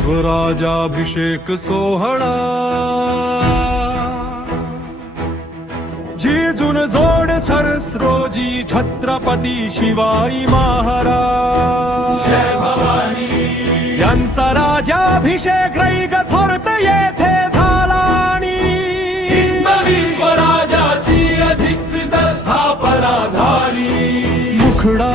शिवराजाभिषेक सोहळा जिजून जोड छरस रोजी छत्रपती शिवाई महाराज जय भवानी यांचा राजाभिषेक रैग थोरत येथे झाला आणि हिंदवी स्वराज्याची अधिकृत स्थापना झाली. मुखडा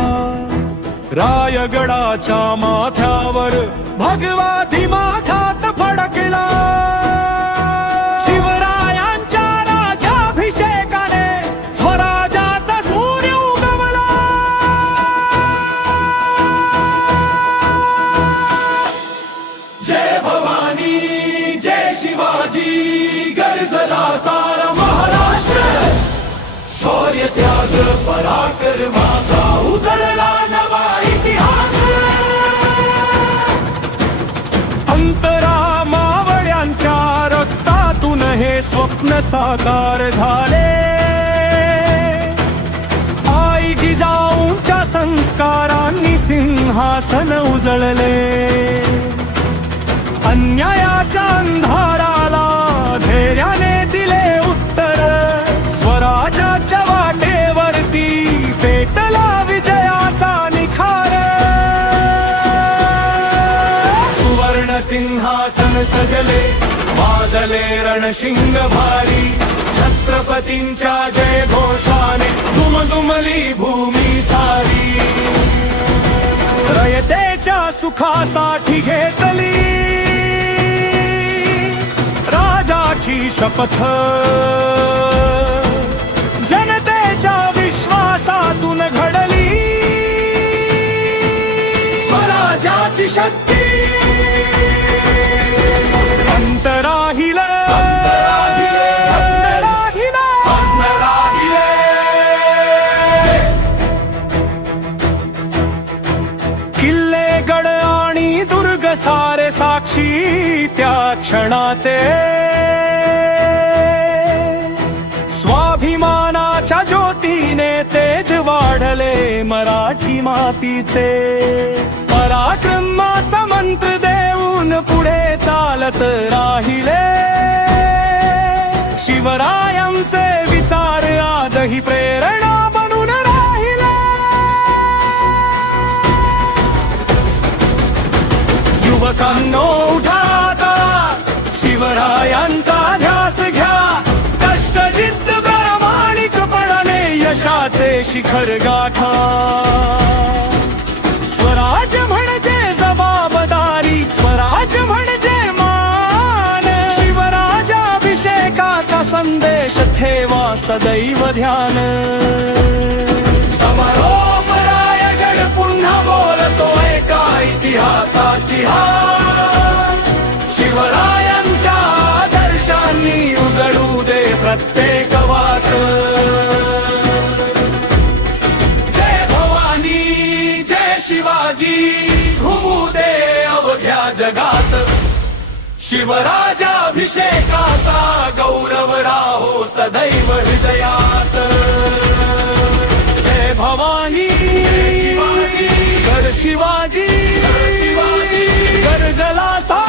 रायगडाच्या माथ्यावर भगवा दिमाखात फडकला. शिवरायांच्या राजाभिषेकाने स्वराज्याचा सूर्य उगवला. जय भवानी जय शिवाजी गरजला सारा महाराष्ट्र. शौर्य त्याग पराक्रमाचा उजळला नवा इतिहास. अंतरा मावळ्यांच्या रक्तातून हे स्वप्न साकार झाले. आई जिजाऊंच्या संस्कारांनी सिंहासन उजळले. अन्यायाच्या अंधाराला धैर्याने दिले उत्तर. स्वराज्याच्या वाटेवरती पेटला विजयाचा निखार. सुवर्ण सिंहासन सजले वाजले रणशिंग भारी. छत्रपतींच्या जय घोषाने दुमदुमली भूमी सारी. रयतेच्या सुखासाठी घेतली राजाची शपथ. जनतेच्या विश्वासातून घडली स्वराज्याची शक्ती. अंतराहिल अंतराहिले, अंतराहिले. किल्ले गड आणि दुर्ग सारे साक्षी त्या क्षणाचे. स्वाभिमानाच्या ज्योतीने तेज वाढले मराठी मातीचे. पराक्रमाचा मंत्र देऊन पुढे चालत राहिले. शिवरायांचे विचार आजही प्रेरणा बनून राहिले. युवकांनो उठा आता, शिवरायांचा ध्यास घ्या. कष्ट जिद्द प्रामाणिकपणाने यशाचे शिखर गाठा. स्वराज म्हणजे जबाबदारी, स्वराज म्हणजे मान. शिवराजाभिषेकाचा संदेश ठेवा सदैव ध्यान. समारोप रायगड पुन्हा बोलतोय का इतिहासाची हार. शिवरायांच्या आदर्शांनी उजळू दे प्रत्येक वाट. जय भवानी जय शिवाजी घुमू दे अवघ्या जगात. शिवराजाभिषेकाचा गौरव राहो सदैव हृदयात. जय भवानी शिवाजी कर शिवाजी शिवाजी गरजला सा